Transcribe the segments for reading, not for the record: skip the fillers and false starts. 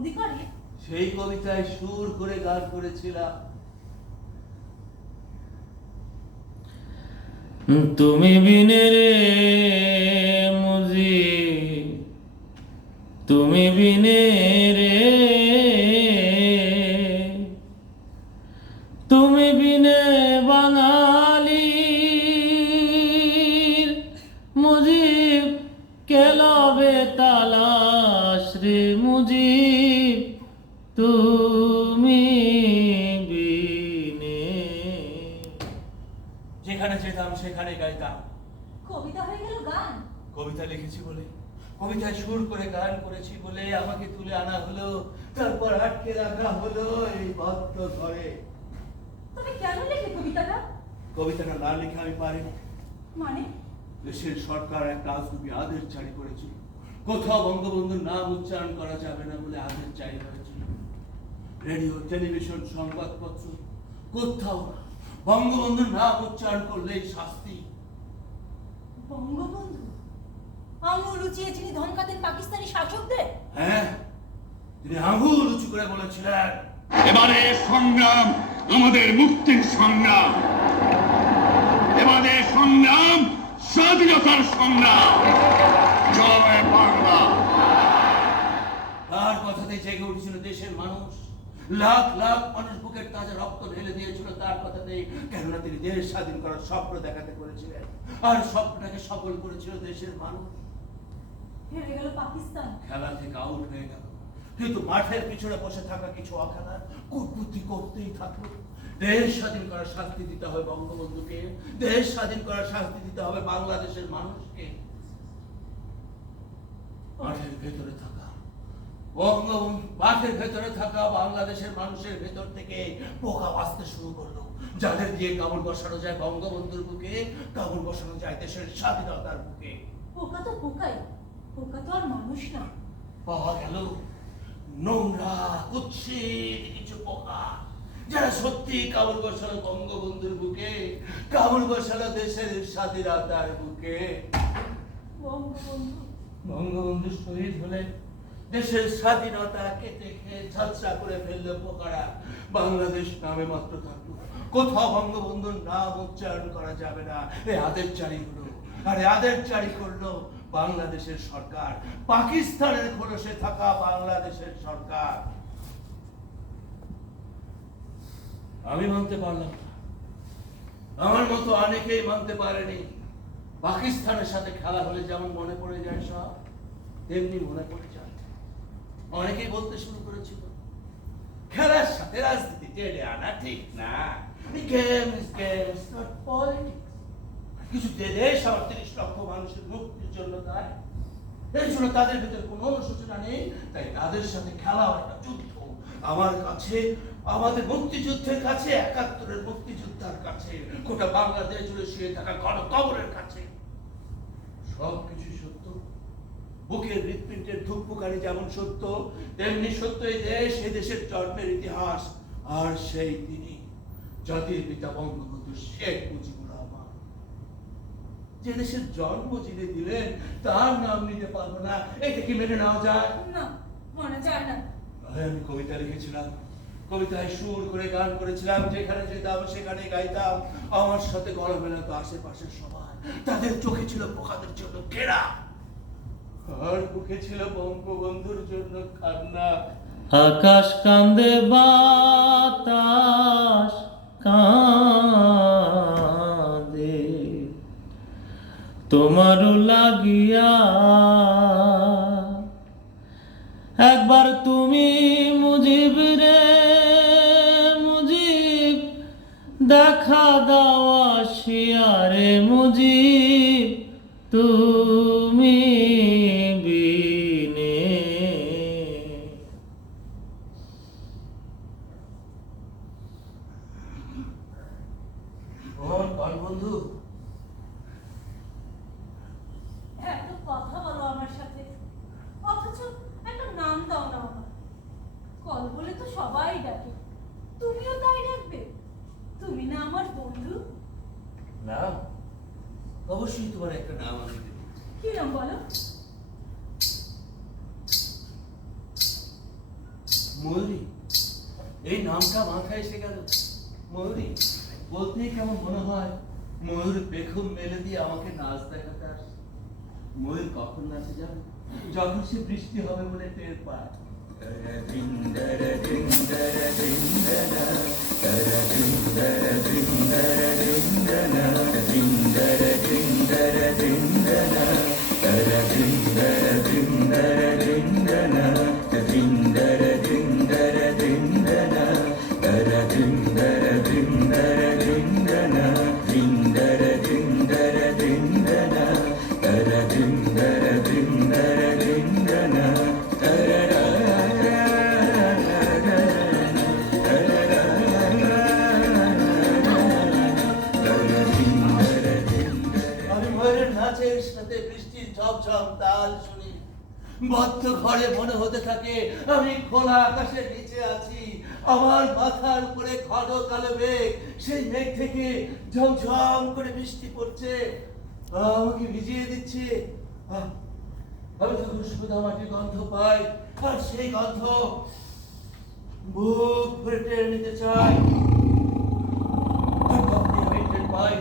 বন্দি করে? সেই কবিতায় সুর করে গান করেছিলাম। তুমি বিনে রে মুজি, তুমি বিনে রে, তুমি বিনে বাঙালির মুজিব কেলবে তালাশ রে মুজিব, তুমি বিনে। যেখানে যেতাম সেখানে গাইতাম। কবিতা হয়ে গেল গান? কবিতা লিখেছি বলে, কবিতায় সুর করে গান করেছি বলে আমাকে তুলে আনা হলো, তারপর আটকে রাখা হলো এই বদ্ধ ঘরে। তুমি কেন লিখলে কবিতাটা? কবিতাটা না লিখে আমি পারিনি। মানে? দেশের সরকার একটা আজগুবি আদেশ জারি করেছিল, কোথাও বঙ্গবন্ধুর নাম উচ্চারণ করা যাবে না বলে আদেশ জারি হয়েছিল। রেডিও, টেলিভিশন, সংবাদপত্র কোথাও না, বঙ্গবন্ধুর নাম উচ্চারণ করলেই শাস্তি। বঙ্গবন্ধু আঙুল উঁচিয়ে যিনি ধমকাতেন পাকিস্তানি শাসকদের? হ্যাঁ, তিনি আঙুল উঁচু করে বলেছিলেন, এবারে সংগ্রাম আমাদের মুক্তির সংগ্রাম, এবারে সংগ্রাম স্বাধীনতার সংগ্রাম। জয় বাংলা। তার কথাতে জেগে উঠেছিল দেশের মানুষ, লাখ লাখ মানুষ বুকের তাজা রক্ত ঢেলে দিয়েছিল তার কথাতেই। কেননা তিনি দেশ স্বাধীন করার স্বপ্ন দেখাতে করেছিলেন, আর স্বপ্নটাকে সফল করেছিল দেশের মানুষ। হেরে গেল পাকিস্তান, খেলা থেকে আউট হয়ে গেল, কিন্তু মাঠের পিছনে বসে থাকা কিছু অখানার কূটবুদ্ধি করতেই থাকলো। দেশ স্বাধীন করার শাস্তি দিতে হবে বঙ্গবন্ধুকে, দেশ স্বাধীন করার শাস্তি দিতে হবে বাংলাদেশের মানুষকে। মাঠের ভেতরে থাকা বঙ্গবন্ধু, মাঠের ভেতরে থাকা বাংলাদেশের মানুষের ভেতর থেকে পোকা বাঁচতে শুরু করলো, যাদের দিয়ে কামড় বসানো যায় বঙ্গবন্ধুর বুকে, কামড় বসানো যায় দেশের স্বাধীনতার বুকে। পোকা তো পোকাই, পোকা তো আর মানুষ না। পাওয়া গেল নোংরা কুৎসিত কিছু পোকা, যারা সত্যি কামড় বসালো বঙ্গবন্ধুর বুকে, কামড় বসালো দেশের স্বাধীনতার বুকে। বঙ্গবন্ধু বঙ্গবন্ধু শহীদ হলে দেশের স্বাধীনতা কেটে খেয়ে ঝাঁঝরা করে ফেললো পোকারা, বাংলাদেশ নামে মাত্র থাকলো, কোথাও বঙ্গবন্ধুর নাম উচ্চারণ করা যাবে না। এই আদেশ জারি হলো, আর এই আদেশ জারি করলো বাংলাদেশের সরকার, পাকিস্তানের খোলসে থাকা বাংলাদেশের সরকার। আমি মানতে পারলাম না, আমার মতো অনেকেই মানতে পারেনি। পাকিস্তানের সাথে খেলা হলে যেমন মনে পড়ে যায় সব, তেমনি মনে পড়ে যায়। অনেকেই বলতে শুরু করেছিল, খেলার সাথে রাজনীতি টেনে আনা ঠিক না, গেমস নট পলিটিক্স। কিছু দেশ আমার 30 লক্ষ মানুষের মুক্তির জন্য দায়, এই জন্য তাদের ভিতরে কোনো অনুশোচনা নেই, তাই তাদের সাথে খেলা একটা যুদ্ধ। আমার কাছে, আমাদের মুক্তিযুদ্ধের কাছে, 71-এর মুক্তিযোদ্ধার কাছে, গোটা বাংলাদেশ জুড়ে শুয়ে থাকা গণকবরের কাছে সবকিছু সত্য। বুকের হৃৎপিণ্ডের ধুকপুকানি যেমন সত্য, তেমনি সত্য এই দেশ, এই দেশের জন্মের ইতিহাস, আর সেই তিনি জাতির পিতা বঙ্গবন্ধু শেখ মুজিবুর রহমান। যে দেশের জন্ম যিনি দিলেন তার নাম নিতে পারবো না, এটা কি মেনে নেওয়া যায়? না, মানা যায় না। আমি কবিতা লিখেছিলাম, কবিতায় সুর করে গান করেছিলাম, যেখানে যেতাম সেখানে গাইতাম। আমার সাথে গলা মেলাতো আশেপাশের সবাই, তাদের চোখে ছিল পোকাদের জন্য ঘেরা, আর মুখে ছিল বঙ্গবন্ধুর জন্য কান্না। আকাশ কান্দে বাতাস কাঁদে তোমারও লাগিয়া, একবার তুমি মুজিব রে মুজিব, দেখা দাও আসিয়া রে মুজিব, তুমি বিনে। বন্ধু, এত কথা বলো আমার সাথে, অথচ একটা নাম দাও না আমার। কল বলে তো সবাই ডাকে, তুমিও তাই ডাকবে? তুমি না আমার বন্ধু? না, অবশ্যই তোমার একটা নাম আমি দেব। কি নাম বলো? ময়ূরী, এই নামটা মাথায় এসে গেল। ময়ূরী বলতেই কেমন মনে হয় ময়ূর পেখম মেলে দিয়ে আমাকে নাচ দেখাতে আসে। ময়ূর কখন নাচে যাবে? যখন সে বৃষ্টি হবে বলে টের পায়। আমি ময়ূরের নাচের সাথে বৃষ্টির ঝপঝপ তাল শুনি। বদ্ধ ঘরে মনে হতে থাকে আমি খোলা আকাশের নিচে আছি। আমার মাথার উপরে ঘন কালো মেঘ, সেই মেঘ থেকে ঝমঝম করে বৃষ্টি পড়ছে, আমাকে ভিজিয়ে দিচ্ছে। আমি তখন সুধা মাটির গন্ধ পাই, আর সেই গন্ধ বুক ভরে টেনে নিতে চাই। আর তখনই আমি টের পাই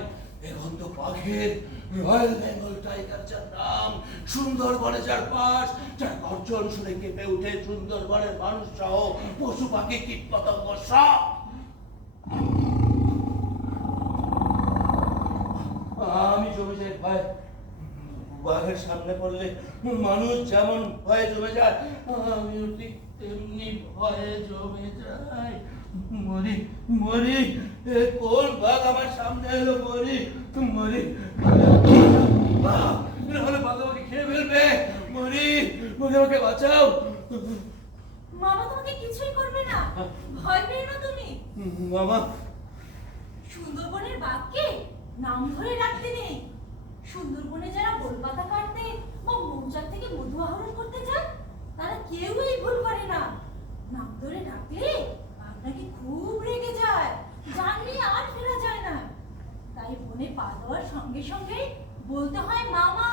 এ গন্ধ পাখির, রয়্যাল বেঙ্গল টাইগার যার নাম, সুন্দরবনে যার পাশ, যার গর্জন শুনে কেঁপে উঠে সুন্দরবনের মানুষ সহ পশু পাখি কীট পতঙ্গ সব। আমি জমে যাই ভয়। বাঘের সামনে পড়লে মানুষ যেমন ভয়ে জমে যায়, আমিও ঠিক তেমনি ভয়ে জমে যাই। মরি মরি, কোন বাঘ আমার সামনে এলো? মরি মরি, নাহলে বাঘ আমাকে খেয়ে ফেলবে। মরি মরি, আমাকে বাঁচাও। মামা তোমাকে কিছুই করবে না, ভয় পেও না তুমি। মামা, সুন্দরবনের বাঘকে নাম ধরে রাখতে নেই। সুন্দরবনে যারা গোলপাতা কাটতে বা মৌচাক থেকে মধু আহরণ করতে যায়, তারা কেউ এই ভুল করে না। নাম ধরে ডাকলে বাঘ নাকি খুব রেগে যায়, জানলে আর ফেরা যায় না। তাই বনে পা দেওয়ার সঙ্গে সঙ্গে বলতে হয় মামা।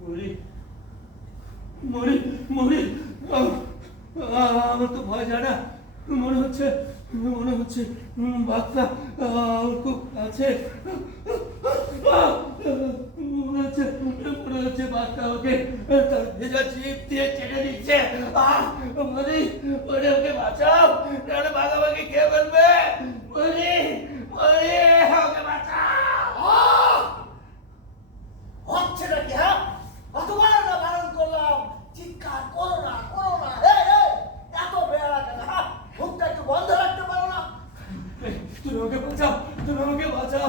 মরি মরি মরি, আমার তো ভয় যায় না। মনে হচ্ছে বাঘটা খুব কাছে। মনে হচ্ছে বাঘটা ওকে তার ভেজা জিভ দিয়ে চেটে দিচ্ছে। মরি মরি, ওকে বাঁচাও, নাহলে বাঘ আমাকে খেয়ে ফেলবে। মরি মরি, ওকে বাঁচাও। হচ্ছে নাকি? হ্যাঁ, কতবার না বারণ করলাম, চিৎকার করো না করো না। এত বেড়া কেন? হ্যাঁ, মুখটা একটু বন্ধ রাখতে পারো না? তুমি আমাকে বাঁচাও,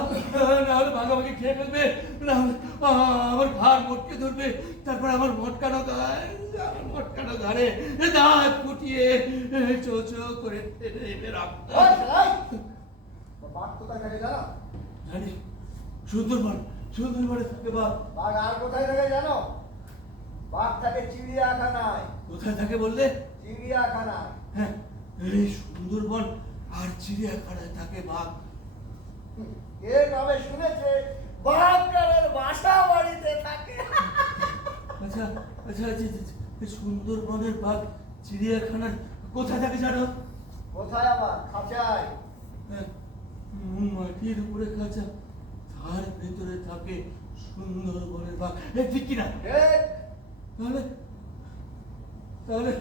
নাহলে বাঘ আমাকে খেয়ে ফেলবে। নাহলে আমার ঘাড় মটকে ধরবে, তারপর আমার মটকানো ঘাড়ে দাঁত ফুটিয়ে চো চো করে টেনে রাখতে। বাঘ কোথায় থাকে জানো? জানি, সুন্দরবনে থাকে বাঘ। বাঘ আর কোথায় থাকে জানো? বাঘ থাকে চিড়িয়াখানায়। কোথায় থাকে বললে? চিড়িয়াখানায়। হ্যাঁ, এই সুন্দরবন আর চিড়িয়াখানায় থাকে বাঘ। কে কবে শুনেছে বাঘ কারোর বাসা বাড়িতে থাকে? আচ্ছা আচ্ছা, সুন্দরবনের বাঘ চিড়িয়াখানার কোথায় থাকে জানো? কোথায় আবার? খাঁচায়। হ্যাঁ, মাটির উপরে খাঁচা, তার ভেতরে থাকে সুন্দরবনের বাঘ। ঠিক কিনা? তাহলে তাহলে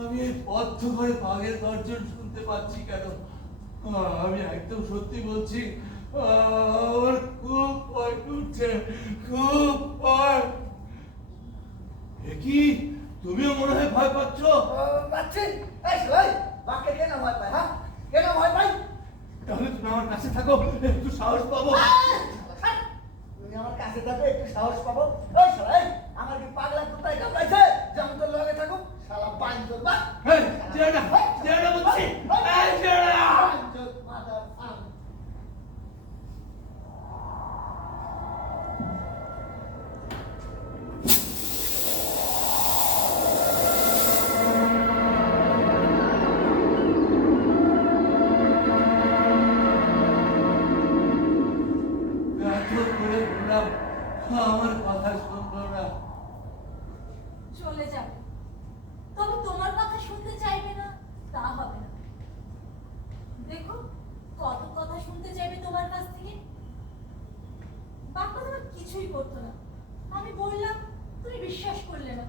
আমি এই বদ্ধ ঘরে বাঘের গর্জন শুনতে পাচ্ছি কেন? আমি একদম সত্যি বলছি, আমার খুব ভয় করছে, খুব ভয়। কি তুমিও মনে হয় ভয় পাচ্ছ? পাচ্ছি। বাঘকে কেন ভয় পায়? হ্যাঁ, কেন ভয় পাই? তাহলে তুমি আমার কাছে থাকো, একটু সাহস পাবো। তুমি আমার কাছে থাকো, একটু সাহস পাবো। আমার কি পাগলা কোথায় কামড়াইছে যে আমি তোর লগে থাকো? শালা বাঞ্চোদ বাঘ। যেটা বলছি, বাঞ্চোদ মাদার ফাক। এত করলাম, আমার কথা শুনলো না। চলে যাবে, তবে তোমার কথা শুনতে চাইবে না তা হবে না। দেখো কত কথা শুনতে চাইবে তোমার কাছ থেকে। বাবা তোমার কিছুই করতো না, আমি বললাম তুমি বিশ্বাস করলে না।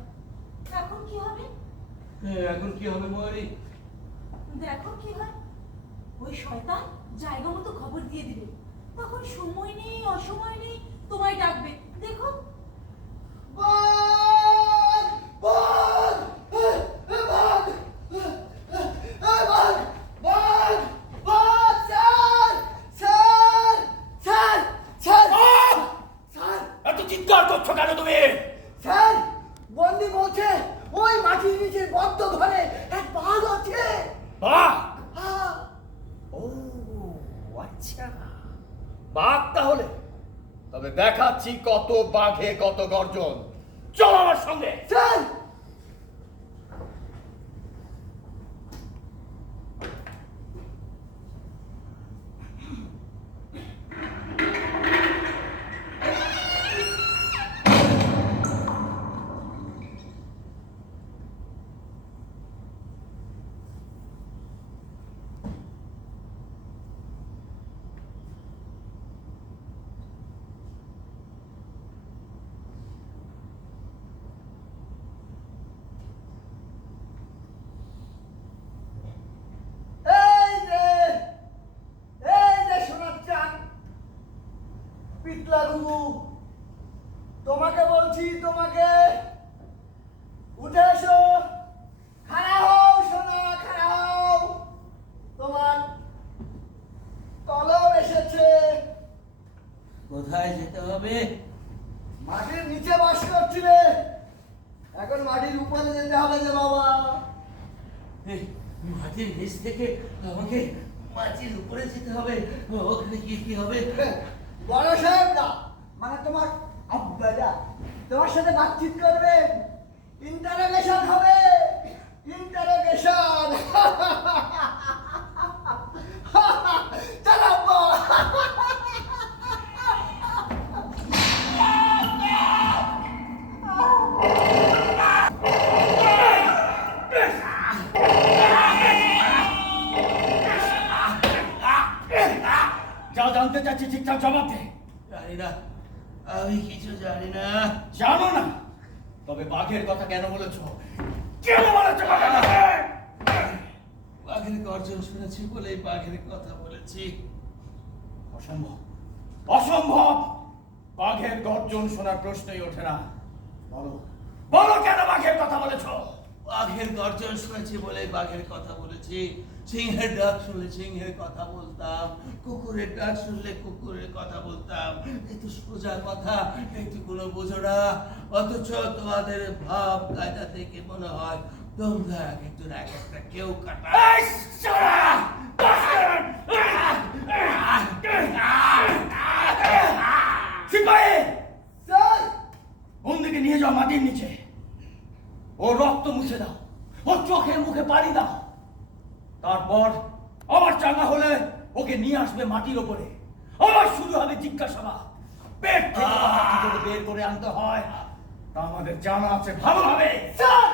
এখন কি হবে? এখন কি হবে ময়ূরী? দেখো কি হয়। ওই শয়তান জায়গা মতো খবর দিয়ে দিবে, তখন সময় নেই অসময় নেই তোমায় ডাকবে। দেখো বাঘ! বাঘ! বাঘ! বাঘ! বাঘ! বাঘ! Sir! Sir! Sir! Sir! Sir! এত চিৎকার করছো কেন তুমি? স্যার, বন্দি বলছে ওই মাটির নিচের বদ্ধ ঘরে এক বাঘ আছে। বাঘ? হ্যাঁ। ও আচ্ছা, বাঘ তাহলে। তবে দেখাচ্ছি কত বাঘে কত গর্জন। চল আমার সঙ্গে। স্যার! এই যে সোনার চাঁদ, পিতলা ঘুঘু, তোমাকে বলছি, তোমাকে উঠে এসো। খাড়া হও সোনা, খাড়া হও। তোমার তলব এসেছে। কোথায় যেতে হবে? মাটির নিচে বাস করছিলে, এখন মাটির উপরে যেতে হবে যে বাবা। এই মাটির নিচ থেকে আমাকে মাটির উপরে যেতে হবে। ওখানে কি কি হবে? বড় সাহেবরা মানে তোমার আব্বারা তোমার সাথে বাতচিত করবে, ইন্টারোগেশন হবে, ইন্টারোগেশন। চলো আব্বা। যা জানতে চাচ্ছি ঠিকঠাক জবাব দে। জানি না, আমি কিছু জানি না। জানো না? তবে বাঘের কথা কেন বলেছ? কেন বলেছ বাঘের কথা? বাঘের গর্জন শুনেছি বলেই বাঘের কথা বলেছি। অসম্ভব, অসম্ভব। বাঘের গর্জন শোনার প্রশ্নই ওঠে না। বলো, বলো কেন বাঘের কথা বলেছ? বাঘের গর্জন শুনেছি বলে বাঘের কথা বলেছি। সিংহের ডাক শুনলে সিংহের কথা বলতাম, কুকুরের ডাক শুনলে কুকুরের কথা বলতাম। এই তো সোজা কথা, একটু কোনো বোঝো না। অথচ তোমাদের ভাব কায়দা থেকে মনে হয় তোমরা এক একজন এক একটা কেউ কাটা। এই শালা! সিপাহী, স্যার! বন্দিকে নিয়ে যাও মাটির নিচে। ও রক্ত মুছে দাও, ওর চোখে মুখে পানি দাও। তারপর আবার চাঙ্গা হলে ওকে নিয়ে আসবে মাটির ওপরে। আবার শুরু হবে জিজ্ঞাসাবাদ। পেট থেকে কথা কি করে বের করে আনতে হয় তা আমাদের জানা আছে ভালোভাবে। স্যার!